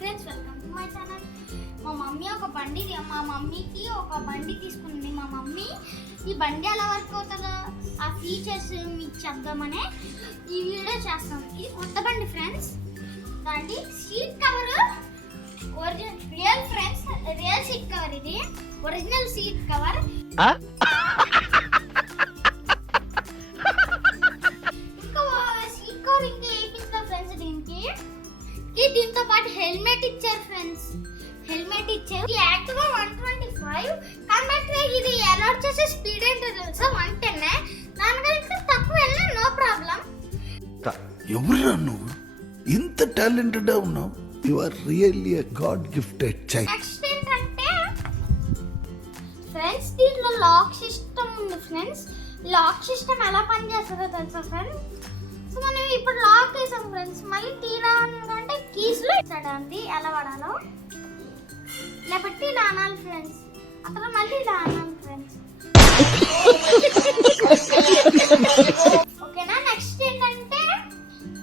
Friends, welcome to my channel. మా మమ్మీకి ఒక బండి తీసుకుంది. మా మమ్మీ ఈ బండి ఎలా వర్క్ అవుతుందో ఆ ఫీచర్స్ మీకు చెప్దామనే ఈ వీడియో చేస్తాం. ఇది కొత్త బండి ఫ్రెండ్స్. దాంట్లో seat cover real seat cover, ఇది ఒరిజినల్ సీట్ కవర్. దీంతో పాటు హెల్మెట్ ఇచ్చారు ఫ్రెండ్స్. హెల్మెట్ ఇచ్చారు. ఈ యాక్టివా 125 కంపేర్ ఇది అలౌట్ చేసే స్పీడ్ ఏంటో తెలుసా, 110. దానికంటే తక్కువ వెళ్ళినా నో ప్రాబ్లం. ఎవరురా నువ్వు? ఇంత టాలెంటెడ్ ఉన్నావు. You are really a god gifted child. Next ఏంటంటే ఫ్రెండ్స్, దీంట్లో లాక్ సిస్టమ్ ఉంది ఫ్రెండ్స్. లాక్ సిస్టమ్ ఎలా పనిచేస్తుందో తెలుసా ఫ్రెండ్స్? సో మనం ఇప్పుడు లాక్ చేసాం ఫ్రెండ్స్. మళ్ళీ తీరాలంటే కీస్ లో ఇచ్చాడండి ఎలా వాడాలో. ఇలా పెట్టి ఇలా అనాలి ఫ్రెండ్స్. అక్కడ మళ్ళీ ఇలా అనాలి ఫ్రెండ్స్. ఓకేనా? నెక్స్ట్ ఏంటంటే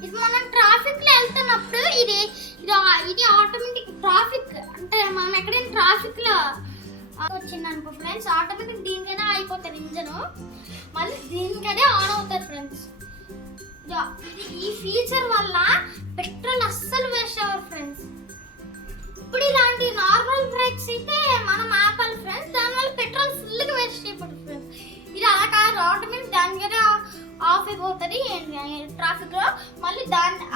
ఇది మనం ట్రాఫిక్ లో వెళ్తున్నప్పుడు ఇది ఆటోమేటిక్ ట్రాఫిక్ అంటే మనం ఎక్కడైనా ట్రాఫిక్ లో వచ్చింది అనుకో ఫ్రెండ్స్, ఆటోమేటిక్ దీనికైనా అయిపోతుంది ఇంజన్. మళ్ళీ దీనికదే ఆన్ అవుతుంది ఫ్రెండ్స్. ఈ ఫీచర్ వల్ల పెట్రోల్ అస్సలు వేస్ట్ అవ్వదు ఫ్రెండ్స్. ఇప్పుడు ఇలాంటి నార్మల్ బ్రేక్స్ అయితే మనం ఆపాలి ఫ్రెండ్స్, దానివల్ల పెట్రోల్ ఫుల్గా వేస్ట్ అయిపోతుంది ఫ్రెండ్స్. ఇది అలా కాదు, ఆటోమేటిక్ దానికైనా ఆఫ్ అయిపోతుంది ట్రాఫిక్ లో. మళ్ళీ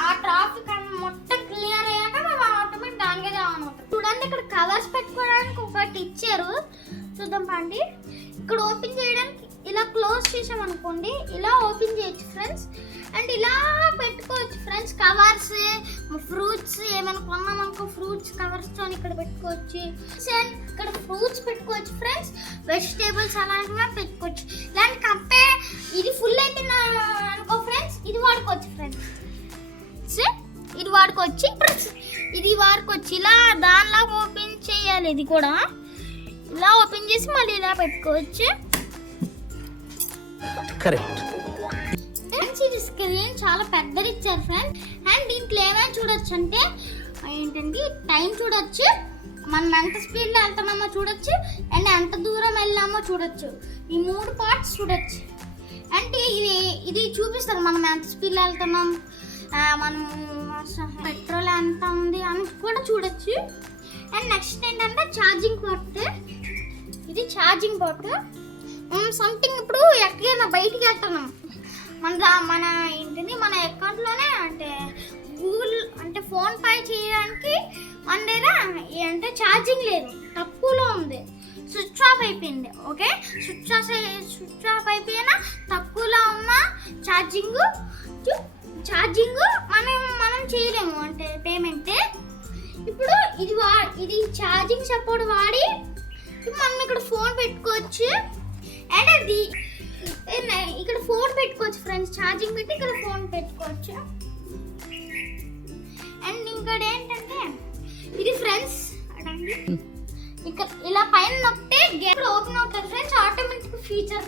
ఆ ట్రాఫిక్ మొత్తం క్లియర్ అయ్యాక మనం ఆటోమేటిక్ దానికైనా ఆన్ అవుతుంది. చూడండి, ఇక్కడ కవర్స్ పెట్టుకోవడానికి ఒకటి ఇచ్చారు, చూద్దాం పండి. ఇక్కడ ఓపెన్ చేయడానికి ఇలా క్లోజ్ చేసాం అనుకోండి, ఇలా ఓపెన్ చేయొచ్చు ఫ్రెండ్స్. అండ్ ఇలా పెట్టుకోవచ్చు ఫ్రెండ్స్. కవర్స్, ఫ్రూట్స్ ఏమైనా కొన్నాం అనుకో, ఫ్రూట్స్ కవర్స్ తో ఇక్కడ పెట్టుకోవచ్చు. ఇక్కడ ఫ్రూట్స్ పెట్టుకోవచ్చు ఫ్రెండ్స్, వెజిటేబుల్స్ అలాంటివి పెట్టుకోవచ్చు. ఇలాంటి కంపే ఇది ఫుల్ అయితే అనుకో ఫ్రెండ్స్, ఇది వాడుకోవచ్చు ఫ్రెండ్స్. ఇది వాడుకోవచ్చు, ఇది వాడుకోవచ్చు. ఇలా దానిలా ఓపెన్ చేయాలి. ఇది కూడా ఇలా ఓపెన్ చేసి మళ్ళీ ఇలా పెట్టుకోవచ్చు. కరెక్ట్. ఇది స్క్రీన్ చాలా పెద్దది ఇచ్చారు ఫ్రెండ్స్. అండ్ దీంట్లో ఏమైనా చూడొచ్చు అంటే ఏంటంటే టైం చూడొచ్చు, మనం ఎంత స్పీడ్లో వెళ్తున్నామో చూడొచ్చు, అండ్ ఎంత దూరం వెళ్ళామో చూడొచ్చు. ఈ 3 పార్ట్స్ చూడొచ్చు. అంటే ఇది చూపిస్తారు మనం ఎంత స్పీడ్లో వెళ్తున్నాం, మనం పెట్రోల్ ఎంత ఉంది అని కూడా చూడొచ్చు. అండ్ నెక్స్ట్ ఏంటంటే ఛార్జింగ్ పోర్ట్. ఇది ఛార్జింగ్ పోర్ట్. సంథింగ్ ఇప్పుడు ఎక్కడైనా బయటికి వెళ్తున్నాం, మన ఏంటిది మన అకౌంట్లోనే అంటే గూగుల్ అంటే ఫోన్ పే చేయడానికి మన దగ్గర అంటే ఛార్జింగ్ లేదు, తక్కువలో ఉంది, స్విచ్ ఆఫ్ అయిపోయింది. ఓకే, స్విచ్ ఆఫ్ అయిపోయినా తక్కువలో ఉన్న ఛార్జింగ్ మనం చేయలేము అంటే పేమెంట్. ఇప్పుడు ఇది ఛార్జింగ్ సపోర్ట్ వాడి మనం ఇక్కడ ఫోన్ పెట్టుకోవచ్చు. అండ్ అది ఇక్కడ ఫోన్ పెట్టుకోవచ్చు ఫ్రెండ్స్, ఛార్జింగ్ పెట్టి ఇక్కడ ఫోన్ పెట్టుకోవచ్చు. అండ్ ఇంకోటి ఏంటంటే ఇది ఫ్రెండ్స్ ఇక్కడ ఇలా పైన నొక్కితే గేట్ ఓపెన్ అవుతుంది ఫ్రెండ్స్, ఆటోమేటిక్ ఫీచర్.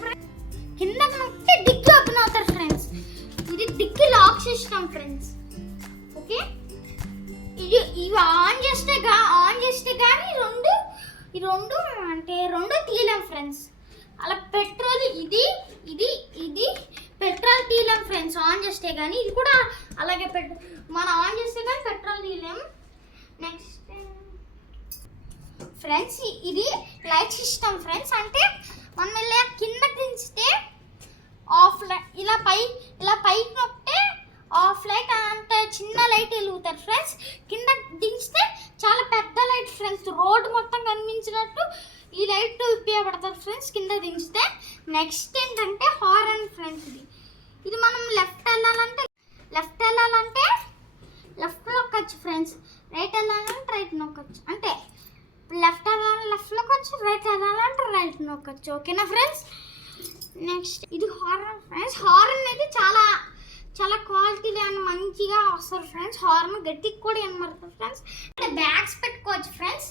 కింద నొక్కితే డిక్కి ఓపెన్ అవుతారు ఫ్రెండ్స్. ఇది dickey lock system friends. Okay, ఇవి ఆన్ చేస్తే కానీ ఈ రెండు తీయలేం ఫ్రెండ్స్. అలా పెట్రోల్ ఇది పెట్రోల్ తీయలేం ఫ్రెండ్స్ ఆన్ చేస్తే కానీ. ఇది కూడా అలాగే మనం ఆన్ చేస్తే కానీ పెట్రోల్ తీయలేం. నెక్స్ట్ ఫ్రెండ్స్, ఇది లైట్ సిస్టమ్ ఫ్రెండ్స్. అంటే మనం ఇలా కింద దించితే ఆఫ్ లైట్, ఇలా పైకి నొక్కితే ఆఫ్ లైట్ అంటే చిన్న లైట్ వెలుగుతారు ఫ్రెండ్స్. కింద దించితే చాలా పెద్ద లైట్ ఫ్రెండ్స్, రోడ్డు మొత్తం కనిపించినట్టు ఈ లైట్ ఉపయోగపడతారు ఫ్రెండ్స్ కింద దించితే. నెక్స్ట్ ఏంటంటే హారన్ ఫ్రెండ్స్. ఇది మనం లెఫ్ట్ వెళ్ళాలంటే లెఫ్ట్ నొక్కొచ్చు ఫ్రెండ్స్, రైట్ వెళ్ళాలంటే రైట్ నొక్కొచ్చు. అంటే లెఫ్ట్ వెళ్ళాలంటే లెఫ్ట్ నొక్కొచ్చు, రైట్ వెళ్ళాలంటే రైట్ నొక్కొచ్చు. ఓకేనా ఫ్రెండ్స్? నెక్స్ట్ ఇది హారన్ ఫ్రెండ్స్. హారన్ అయితే చాలా చాలా క్వాలిటీలో అని మంచిగా వస్తారు ఫ్రెండ్స్. హార్న్ గట్టికి కూడా ఏమవుతుంది ఫ్రెండ్స్. బ్యాగ్స్ పెట్టుకోవచ్చు ఫ్రెండ్స్,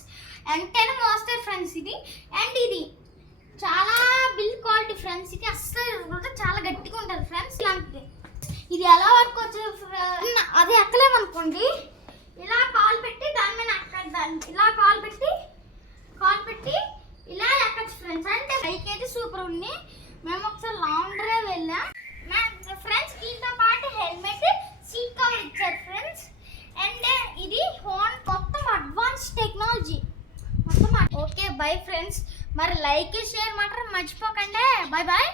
ఎంతైనా మోస్తారు ఫ్రెండ్స్ ఇది. అండ్ ఇది చాలా బిల్డ్ క్వాలిటీ ఫ్రెండ్స్. ఇది అస్సలు చాలా గట్టిగా ఉంటుంది ఫ్రెండ్స్. ఇలాంటిది ఇది ఎలా వర్క్ వచ్చు, అది ఎక్కలేమనుకోండి ఇలా కాల్ పెట్టి దాని మీద బైక్ అయితే సూపర్ ఉంది. మేము ఒకసారి లాంగ్ డ్రైవ్ వెళ్ళాం ఫ్రెండ్స్. దీంతో పాటు హెల్మెట్, సీట్ కవర్ ఇచ్చారు ఫ్రెండ్స్. అండ్ ఇది ఫోన్ మొత్తం అడ్వాన్స్ టెక్నాలజీ మొత్తం. ఓకే బై ఫ్రెండ్స్, మరి లైక్ షేర్ మాత్రం మర్చిపోకండి. Bye bye.